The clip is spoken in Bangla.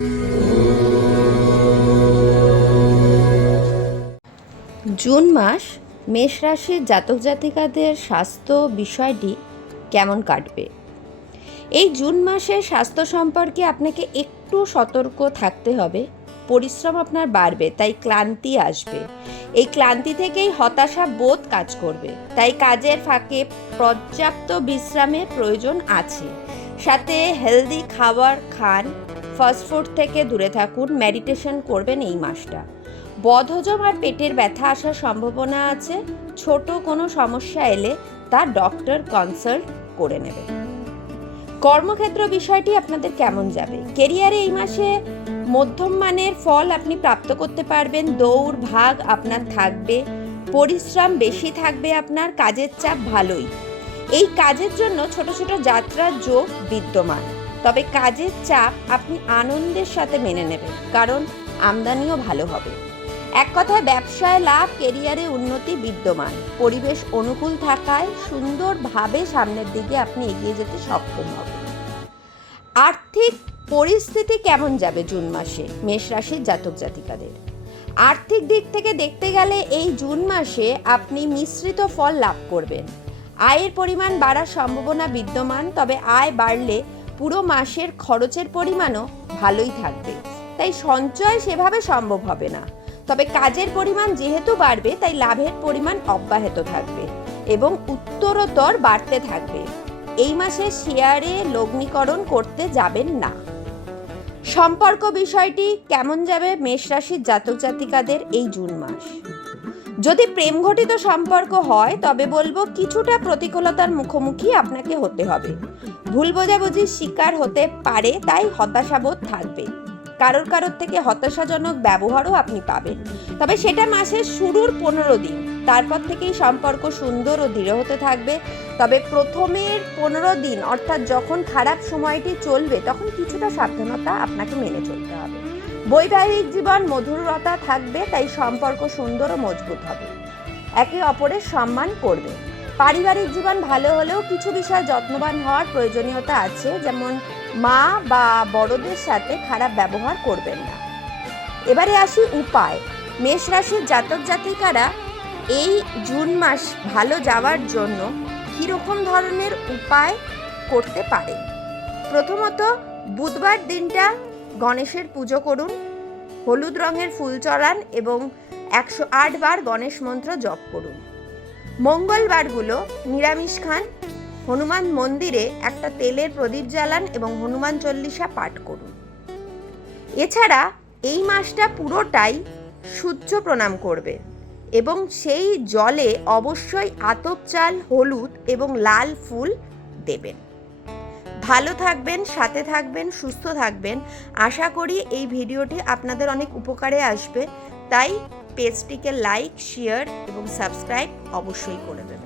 জুন মাস মেষ রাশির জাতক জাতিকাদের স্বাস্থ্য বিষয়টি কেমন কাটবে? এই জুন মাসে স্বাস্থ্য সম্পর্কে আপনাকে একটু সতর্ক থাকতে হবে। পরিশ্রম আপনার বাড়বে, তাই ক্লান্তি আসবে। এই ক্লান্তি থেকেই হতাশা বোধ কাজ করবে। তাই কাজের ফাঁকে পর্যাপ্ত বিশ্রামের প্রয়োজন আছে। সাথে হেলদি খাবার খান ফাস্টফুড থেকে দূরে থাকুন, মেডিটেশন করবেন এই মাসটা। বদহজম আর পেটের ব্যথা আসার সম্ভাবনা আছে, ছোট কোনো সমস্যা এলে তা ডক্টর কনসাল্ট করে নেবে। কর্মক্ষেত্র বিষয়টি আপনাদের কেমন যাবে? কেরিয়ারে এই মাসে মধ্যম মানের ফল আপনি প্রাপ্ত করতে পারবেন, দৌড়, ভাগ আপনার থাকবে, পরিশ্রম বেশি থাকবে আপনার, কাজের চাপ ভালোই। এই কাজের জন্য ছোট ছোট যাত্রার যোগ বিদ্যমান। তবে কাজের চাপ আপনি আনন্দের সাথে মেনে নেবেন, কারণ আমদানিও ভালো হবে। এক কথায়, ব্যবসায় লাভ, কেরিয়ারে উন্নতি বিদ্যমান। পরিবেশ অনুকূল থাকায় সুন্দরভাবে সামনের দিকে আপনি এগিয়ে যেতে সক্ষম হবেন। আর্থিক পরিস্থিতি কেমন যাবে জুন মাসে? মেষ রাশির জাতক জাতিকাদের। আর্থিক দিক থেকে দেখতে গেলে এই জুন মাসে আপনি মিশ্রিত ফল লাভ করবেন। আয়ের পরিমাণ বাড়ার সম্ভাবনা বিদ্যমান, তবে আয় বাড়লে পুরো মাসের খরচের পরিমাণও ভালোই থাকবে। তাই সঞ্চয় সেভাবে সম্ভব হবে না। তবে কাজের পরিমাণ যেহেতু বাড়বে, তাই লাভের পরিমাণ অব্যাহত থাকবে এবং উত্তরোত্তর বাড়তে থাকবে। এই মাসে শেয়ারে লগ্নিকরণ করতে যাবেন না। সম্পর্ক বিষয়টি কেমন যাবে মেষ রাশির জাতক জাতিকাদের এই জুন মাস? যদি প্রেম ঘটিত সম্পর্ক হয়, তবে বলব কিছুটা প্রতিকূলতার মুখোমুখি আপনাকে হতে হবে। ভুল বোঝাবুঝির শিকার হতে পারে, তাই হতাশাবোধ থাকবে। কারোর কারোর থেকে হতাশাজনক ব্যবহারও আপনি পাবেন। তবে সেটা মাসের শুরুর পনেরো দিন। তারপর থেকেই সম্পর্ক সুন্দর ও দৃঢ় হতে থাকবে। তবে প্রথমের পনেরো দিন, অর্থাৎ যখন খারাপ সময়টি চলবে, তখন কিছুটা সাবধানতা আপনাকে মেনে চলতে হবে। বৈবাহিক জীবন মধুরতা থাকবে, তাই সম্পর্ক সুন্দর ও মজবুত হবে। একে অপরের সম্মান করবে। পারিবারিক জীবন ভালো হলেও কিছু বিষয় যত্নবান হওয়ার প্রয়োজনীয়তা আছে, যেমন মা বা বড়দের সাথে খারাপ ব্যবহার করবেন না। এবারে আসি উপায়। মেষ রাশির জাতক জাতিকারা এই জুন মাস ভালো যাওয়ার জন্য কীরকম ধরনের উপায় করতে পারে? প্রথমত, বুধবার দিনটা গণেশের পুজো করুন, হলুদ রঙের ফুল চড়ান এবং একশো আট বার গণেশ মন্ত্র জপ করুন। মঙ্গলবারগুলো নিরামিষ খান, হনুমান মন্দিরে একটা তেলের প্রদীপ জ্বালান এবং হনুমান চল্লিশা পাঠ করুন। এছাড়া এই মাসটা পুরোটাই সূর্য প্রণাম করবে। এবং সেই জলে অবশ্যই আতপ চাল, হলুদ এবং লাল ফুল দেবেন। ভালো থাকবেন, সাথে থাকবেন, সুস্থ থাকবেন। আশা করি এই ভিডিওটি আপনাদের অনেক উপকারে আসবে। তাই পেজটিকে লাইক শেয়ার এবং সাবস্ক্রাইব অবশ্যই করে দেবেন।